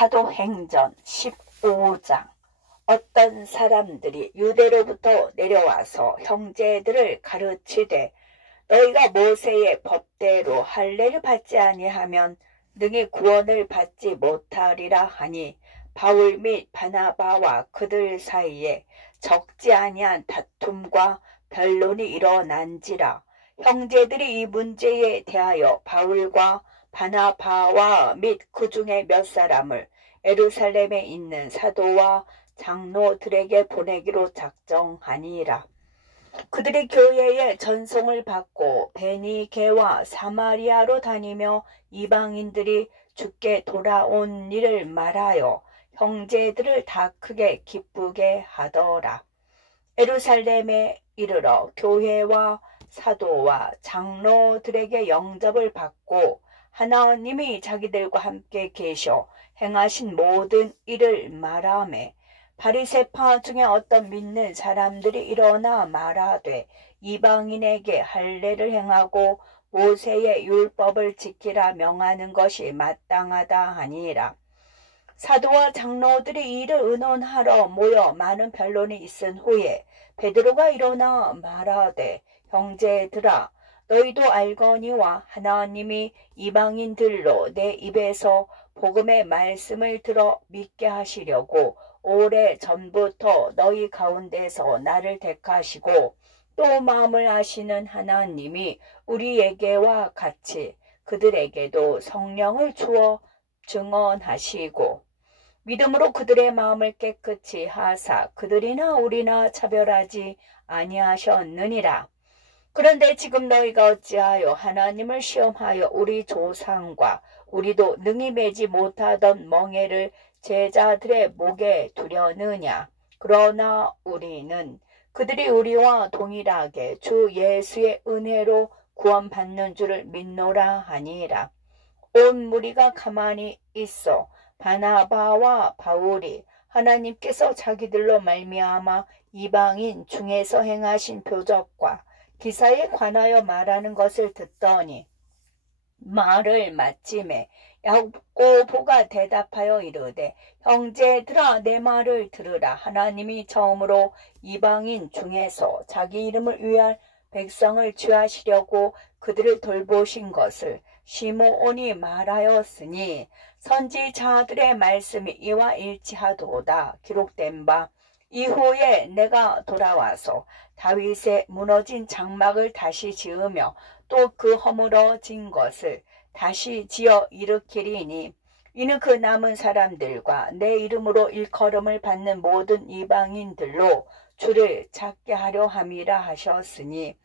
사도행전 15장. 어떤 사람들이 유대로부터 내려와서 형제들을 가르치되 너희가 모세의 법대로 할례를 받지 아니하면 능히 구원을 받지 못하리라 하니 바울 및 바나바와 그들 사이에 적지 아니한 다툼과 변론이 일어난지라. 형제들이 이 문제에 대하여 바울과 바나바와 및 그 중에 몇 사람을 예루살렘에 있는 사도와 장로들에게 보내기로 작정하니라. 그들이 교회에 전송을 받고 베니게와 사마리아로 다니며 이방인들이 주께 돌아온 일을 말하여 형제들을 다 크게 기쁘게 하더라. 예루살렘에 이르러 교회와 사도와 장로들에게 영접을 받고 하나님이 자기들과 함께 계셔 행하신 모든 일을 말하매 바리새파 중에 어떤 믿는 사람들이 일어나 말하되 이방인에게 할례를 행하고 모세의 율법을 지키라 명하는 것이 마땅하다 하니라. 사도와 장로들이 이를 의논하러 모여 많은 변론이 있은 후에 베드로가 일어나 말하되 형제들아 너희도 알거니와 하나님이 이방인들로 내 입에서 복음의 말씀을 들어 믿게 하시려고 오래 전부터 너희 가운데서 나를 택하시고 또 마음을 아시는 하나님이 우리에게와 같이 그들에게도 성령을 주어 증언하시고 믿음으로 그들의 마음을 깨끗이 하사 그들이나 우리나 차별하지 아니하셨느니라. 그런데 지금 너희가 어찌하여 하나님을 시험하여 우리 조상과 우리도 능히 매지 못하던 멍에를 제자들의 목에 두려느냐. 그러나 우리는 그들이 우리와 동일하게 주 예수의 은혜로 구원받는 줄을 믿노라 하니라. 온 무리가 가만히 있어 바나바와 바울이 하나님께서 자기들로 말미암아 이방인 중에서 행하신 표적과 기사에 관하여 말하는 것을 듣더니 말을 마침에 야고보가 대답하여 이르되 형제들아 내 말을 들으라. 하나님이 처음으로 이방인 중에서 자기 이름을 위할 백성을 취하시려고 그들을 돌보신 것을 시므온이 말하였으니 선지자들의 말씀이 이와 일치하도다. 기록된 바 이후에 내가 돌아와서 다윗의 무너진 장막을 다시 지으며 또 그 허물어진 것을 다시 지어 일으키리니 이는 그 남은 사람들과 내 이름으로 일컬음을 받는 모든 이방인들로 주를 찾게 하려 함이라 하셨으니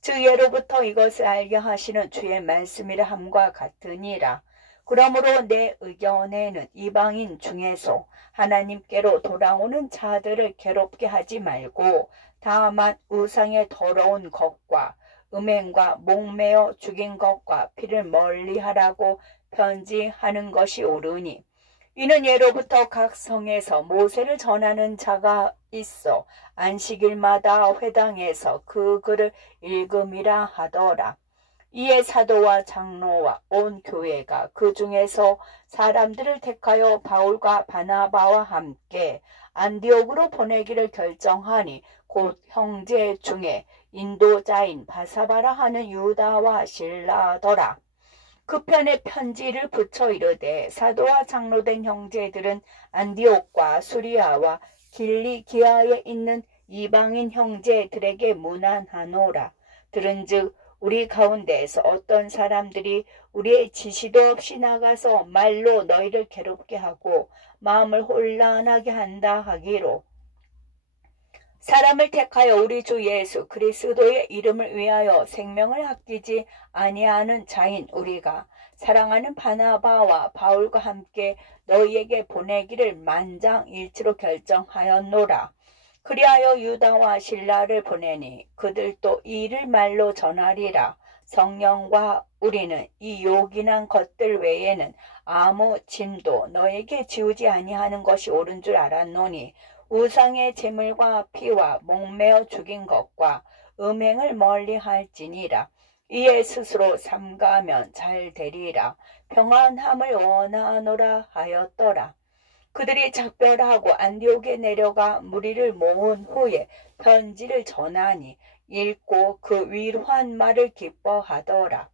주 예로부터 이것을 알게 하시는 주의 말씀이라 함과 같으니라. 그러므로 내 의견에는 이방인 중에서 하나님께로 돌아오는 자들을 괴롭게 하지 말고 다만 우상의 더러운 것과 음행과 목매어 죽인 것과 피를 멀리하라고 편지하는 것이 옳으니 이는 예로부터 각 성에서 모세를 전하는 자가 있어 안식일마다 회당에서 그 글을 읽음이라 하더라. 이에 사도와 장로와 온 교회가 그 중에서 사람들을 택하여 바울과 바나바와 함께 안디옥으로 보내기를 결정하니 곧 형제 중에 인도자인 바사바라 하는 유다와 실라더라. 그 편에 편지를 붙여 이르되 사도와 장로된 형제들은 안디옥과 수리아와 길리기아에 있는 이방인 형제들에게 문안하노라. 들은즉 우리 가운데에서 어떤 사람들이 우리의 지시도 없이 나가서 말로 너희를 괴롭게 하고 마음을 혼란하게 한다 하기로 사람을 택하여 우리 주 예수 그리스도의 이름을 위하여 생명을 아끼지 아니하는 자인 우리가 사랑하는 바나바와 바울과 함께 너희에게 보내기를 만장일치로 결정하였노라. 그리하여 유다와 실라를 보내니 그들도 이 일을 말로 전하리라. 성령과 우리는 이 요긴한 것들 외에는 아무 짐도 너에게 지우지 아니하는 것이 옳은 줄 알았노니 우상의 제물과 피와 목매어 죽인 것과 음행을 멀리할지니라. 이에 스스로 삼가하면 잘 되리라. 평안함을 원하노라 하였더라. 그들이 작별하고 안디옥에 내려가 무리를 모은 후에 편지를 전하니 읽고 그 위로한 말을 기뻐하더라.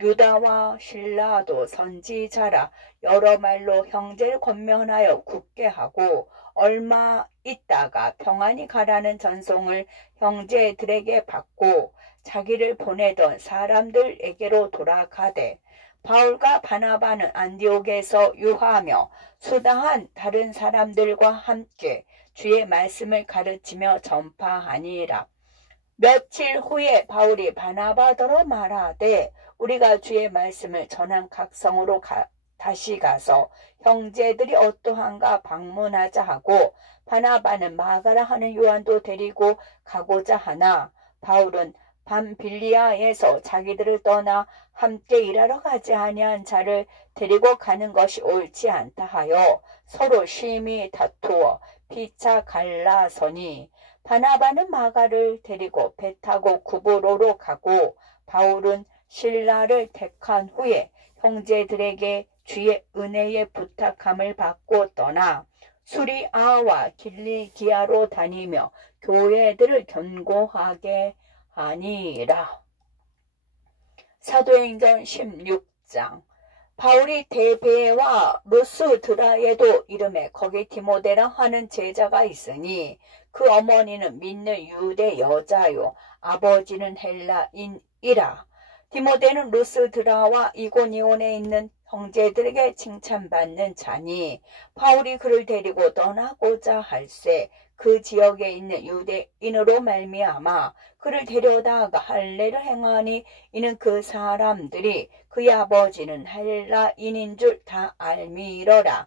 유다와 실라도 선지자라 여러 말로 형제를 권면하여 굳게 하고 얼마 있다가 평안히 가라는 전송을 형제들에게 받고 자기를 보내던 사람들에게로 돌아가되 바울과 바나바는 안디옥에서 유하며 수다한 다른 사람들과 함께 주의 말씀을 가르치며 전파하니라. 며칠 후에 바울이 바나바더러 말하되 우리가 주의 말씀을 전한 각성으로 다시 가서 형제들이 어떠한가 방문하자 하고 바나바는 마가라 하는 요한도 데리고 가고자 하나 바울은 밤빌리아에서 자기들을 떠나 함께 일하러 가지 아니한 자를 데리고 가는 것이 옳지 않다 하여 서로 심히 다투어 피차 갈라서니 바나바는 마가를 데리고 배 타고 구브로로 가고 바울은 실라를 택한 후에 형제들에게 주의 은혜의 부탁함을 받고 떠나 수리아와 길리기아로 다니며 교회들을 견고하게 하니라. 사도행전 16장. 바울이 데베와 루스드라에도 이름에 거기 디모데라 하는 제자가 있으니 그 어머니는 믿는 유대 여자요 아버지는 헬라인이라. 디모데는 루스드라와 이고니온에 있는 형제들에게 칭찬받는 자니 바울이 그를 데리고 떠나고자 할세 그 지역에 있는 유대인으로 말미암아 그를 데려다가 할례를 행하니 이는 그 사람들이 그의 아버지는 헬라인인 줄 다 알미러라.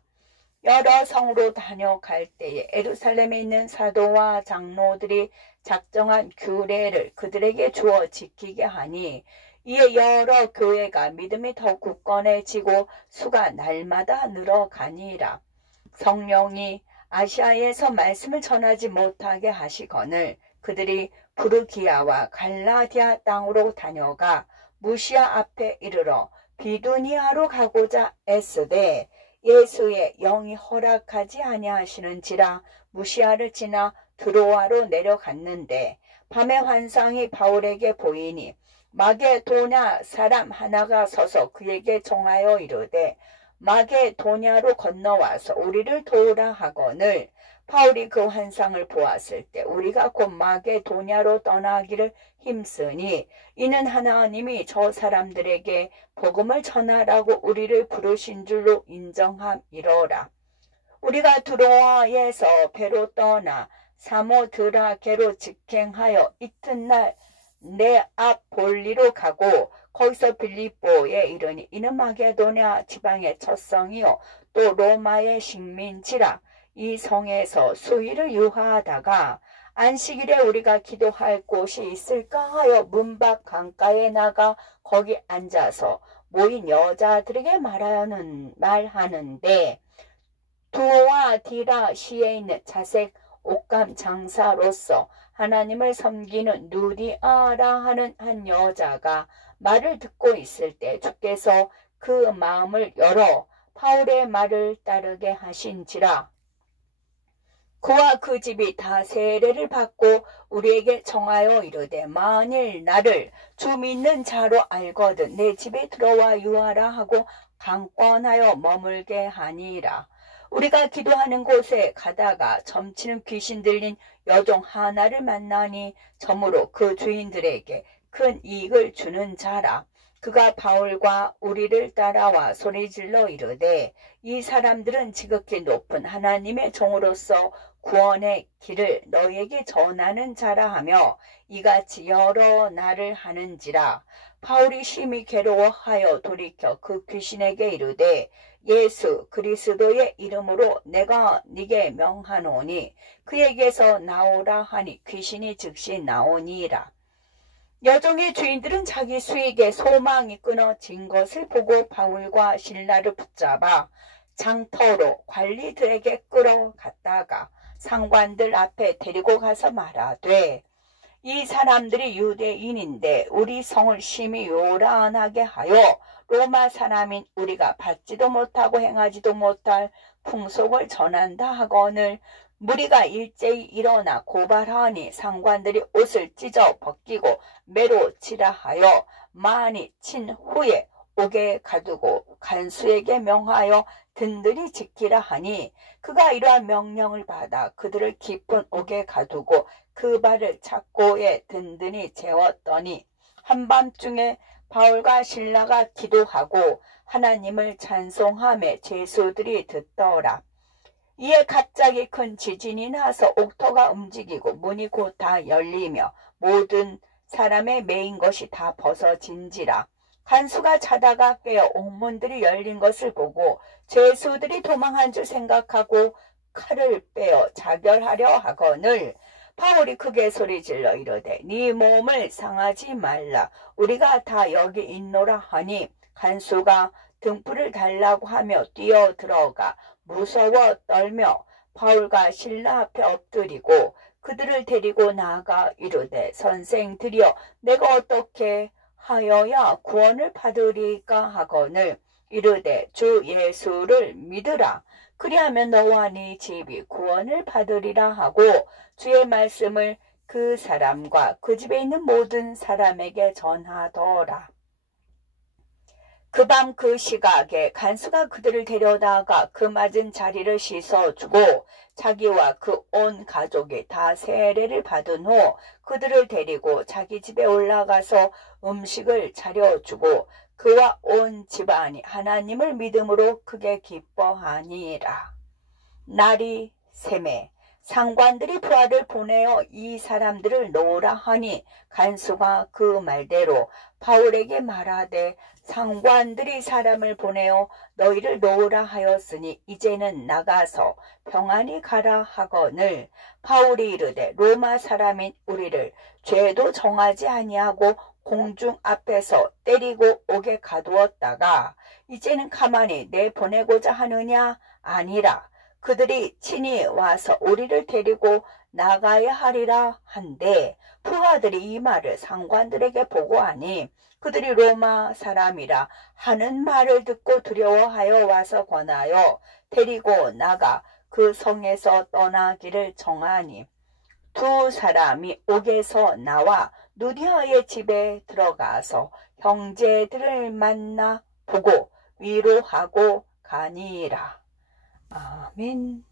여러 성으로 다녀갈 때에 예루살렘에 있는 사도와 장로들이 작정한 규례를 그들에게 주어 지키게 하니 이에 여러 교회가 믿음이 더 굳건해지고 수가 날마다 늘어가니라. 성령이 아시아에서 말씀을 전하지 못하게 하시거늘 그들이 부르기아와 갈라디아 땅으로 다녀가 무시아 앞에 이르러 비두니아로 가고자 애쓰되 예수의 영이 허락하지 아니하시는지라 무시아를 지나 드로아로 내려갔는데 밤에 환상이 바울에게 보이니 마게도냐 사람 하나가 서서 그에게 정하여 이르되 마게도냐로 건너와서 우리를 도우라 하거늘 바울이 그 환상을 보았을 때 우리가 곧 마게도냐로 떠나기를 힘쓰니 이는 하나님이 저 사람들에게 복음을 전하라고 우리를 부르신 줄로 인정함이로라. 우리가 드로아에서 배로 떠나 사모드라게로 직행하여 이튿날 네아폴리로 가고 거기서 빌립보에 이르니 이는 마게도냐 지방의 첫성이요 또 로마의 식민지라. 이 성에서 수일을 유하하다가 안식일에 우리가 기도할 곳이 있을까 하여 문밖 강가에 나가 거기 앉아서 모인 여자들에게 말하는데 두아디라시에 있는 자색 옷감 장사로서 하나님을 섬기는 누디아라 하는 한 여자가 말을 듣고 있을 때 주께서 그 마음을 열어 바울의 말을 따르게 하신지라. 그와 그 집이 다 세례를 받고 우리에게 정하여 이르되 만일 나를 주 믿는 자로 알거든 내 집에 들어와 유하라 하고 강권하여 머물게 하니라. 우리가 기도하는 곳에 가다가 점치는 귀신 들린 여종 하나를 만나니 점으로 그 주인들에게 큰 이익을 주는 자라. 그가 바울과 우리를 따라와 소리질러 이르되 이 사람들은 지극히 높은 하나님의 종으로서 구원의 길을 너희에게 전하는 자라 하며 이같이 여러 날을 하는지라. 바울이 심히 괴로워하여 돌이켜 그 귀신에게 이르되 예수 그리스도의 이름으로 내가 네게 명하노니 그에게서 나오라 하니 귀신이 즉시 나오니라. 여종의 주인들은 자기 수익에 소망이 끊어진 것을 보고 바울과 실라를 붙잡아 장터로 관리들에게 끌어갔다가 상관들 앞에 데리고 가서 말하되 이 사람들이 유대인인데 우리 성을 심히 요란하게 하여 로마 사람인 우리가 받지도 못하고 행하지도 못할 풍속을 전한다 하거늘 무리가 일제히 일어나 고발하니 상관들이 옷을 찢어 벗기고 매로 치라 하여 많이 친 후에 옥에 가두고 간수에게 명하여 든든히 지키라 하니 그가 이러한 명령을 받아 그들을 깊은 옥에 가두고 그 발을 착고에 든든히 재웠더니 한밤중에 바울과 실라가 기도하고 하나님을 찬송하며 죄수들이 듣더라. 이에 갑자기 큰 지진이 나서 옥토가 움직이고 문이 곧 다 열리며 모든 사람의 매인 것이 다 벗어진지라. 간수가 자다가 깨어 옥문들이 열린 것을 보고 죄수들이 도망한 줄 생각하고 칼을 빼어 자결하려 하거늘 바울이 크게 소리질러 이르되 네 몸을 상하지 말라. 우리가 다 여기 있노라 하니 간수가 등불을 달라고 하며 뛰어 들어가 무서워 떨며 바울과 실라 앞에 엎드리고 그들을 데리고 나아가 이르되 선생들이여 내가 어떻게 하여야 구원을 받으리까 하거늘 이르되 주 예수를 믿으라. 그리하면 너와 네 집이 구원을 받으리라 하고 주의 말씀을 그 사람과 그 집에 있는 모든 사람에게 전하더라. 그 밤 그 시각에 간수가 그들을 데려다가 그 맞은 자리를 씻어주고 자기와 그 온 가족이 다 세례를 받은 후 그들을 데리고 자기 집에 올라가서 음식을 차려주고 그와 온 집안이 하나님을 믿음으로 크게 기뻐하니라. 날이 새매 상관들이 부하를 보내어 이 사람들을 놓으라 하니 간수가 그 말대로 바울에게 말하되 상관들이 사람을 보내어 너희를 놓으라 하였으니 이제는 나가서 평안히 가라 하거늘 바울이 이르되 로마 사람인 우리를 죄도 정하지 아니하고 공중 앞에서 때리고 옥에 가두었다가 이제는 가만히 내보내고자 하느냐? 아니라 그들이 친히 와서 우리를 데리고 나가야 하리라 한데 부하들이 이 말을 상관들에게 보고하니 그들이 로마 사람이라 하는 말을 듣고 두려워하여 와서 권하여 데리고 나가 그 성에서 떠나기를 정하니 두 사람이 옥에서 나와 누디아의 집에 들어가서 형제들을 만나 보고 위로하고 가니라. 아멘.